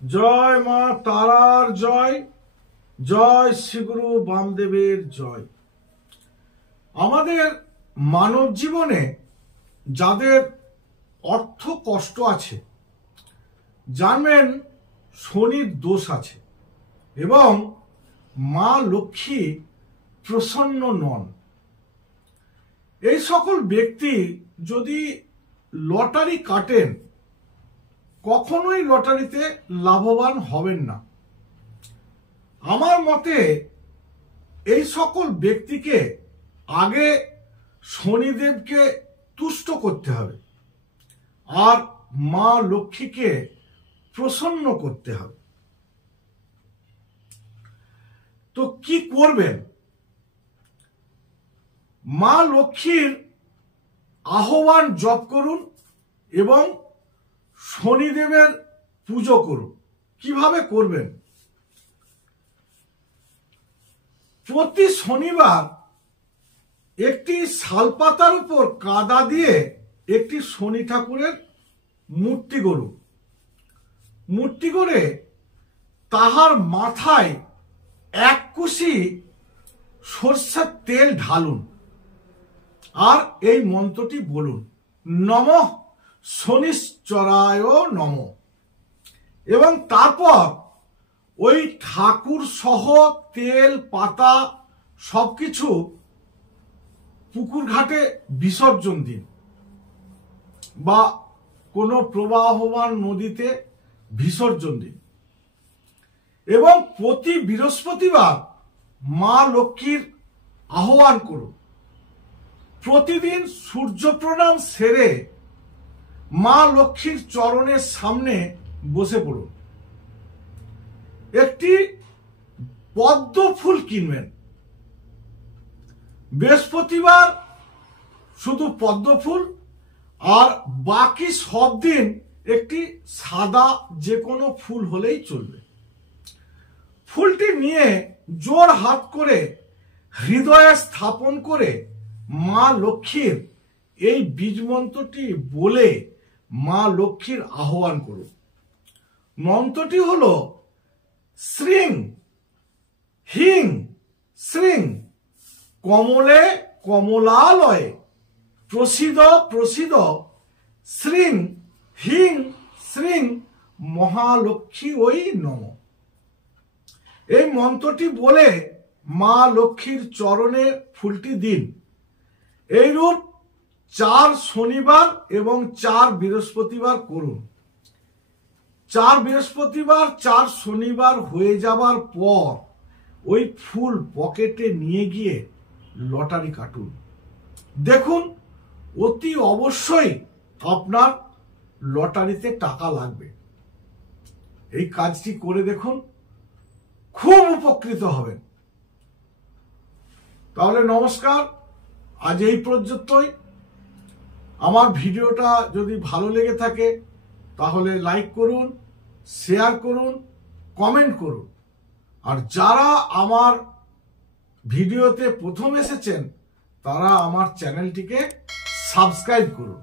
জয় মা তারার জয়, জয় শ্রীগুরু বামদেবের জয়। আমাদের মানব জীবনে যাদের অর্থ কষ্ট আছে, জানবেন শনির দোষ আছে এবং মা লক্ষ্মী প্রসন্ন নন। এই সকল ব্যক্তি যদি লটারি কাটেন, কখনোই লটারিতে লাভবান হবেন না। আমার মতে এই সকল ব্যক্তিকে আগে শনিদেবকে তুষ্ট করতে হবে আর মা লক্ষ্মীকে প্রসন্ন করতে হবে। তো কি করবেন? মা লক্ষ্মীর আহ্বান জপ করুন এবং শনিদেবের পুজো করুন। কিভাবে করবেন? প্রতি শনিবার একটি শালপাতার উপর কাদা দিয়ে একটি শনি ঠাকুরের মূর্তি গড়ুন। মূর্তি করে তাহার মাথায় এক কুশি সরষের তেল ঢালুন আর এই মন্ত্রটি বলুন, নমঃ শনিশ্চরায় নমঃ। এবং তারপর ওই ঠাকুর সহ তেল পাতা সবকিছু পুকুর ঘাটে বিসর্জন দিন বা কোনো প্রবাহমান নদীতে বিসর্জন দিন। এবং প্রতি বৃহস্পতিবার মা লক্ষ্মীর আহ্বান করুন। প্রতিদিন সূর্য প্রণাম সেরে মা লক্ষ্মীর চরণের সামনে বসে পড়ুন। একটি পদ্ম ফুল কিনবেন। বৃহস্পতিবার শুধু পদ্ম ফুল আর বাকি সব দিন একটি সাদা যে কোনো ফুল হলেই চলবে। ফুলটি নিয়ে জোর হাত করে হৃদয়ে স্থাপন করে মা লক্ষ্মীর এই বীজ মন্ত্রটি বলে মা লক্ষ্মীর আহ্বান করুন। মন্ত্রটি হলো শ্রীং হিং শ্রীং কমলে কমলালয়ে প্রসিদ প্রসিদ শ্রীং হিং শ্রীং মহালক্ষ্মী ওই নমঃ। এই মন্ত্রটি বলে মা লক্ষ্মীর চরণে ফুলটি দিন। এইরূপ 4 শনিবার এবং 4 বৃহস্পতিবার করুন। 4 বৃহস্পতিবার 4 শনিবার হয়ে যাবার পর ওই ফুল পকেটে নিয়ে গিয়ে লটারি কাটুন। দেখুন অতি অবশ্যই আপনার লটারিতে টাকা লাগবে। এই কাজটি করে দেখুন, খুব উপকৃত হবেন। তাহলে নমস্কার, আজ এই পর্যন্তই। আমার ভিডিওটা যদি ভালো লেগে থাকে তাহলে লাইক করুন, শেয়ার করুন, কমেন্ট করুন। আর যারা আমার ভিডিওতে প্রথম এসেছেন তারা আমার চ্যানেলটিকে সাবস্ক্রাইব করুন।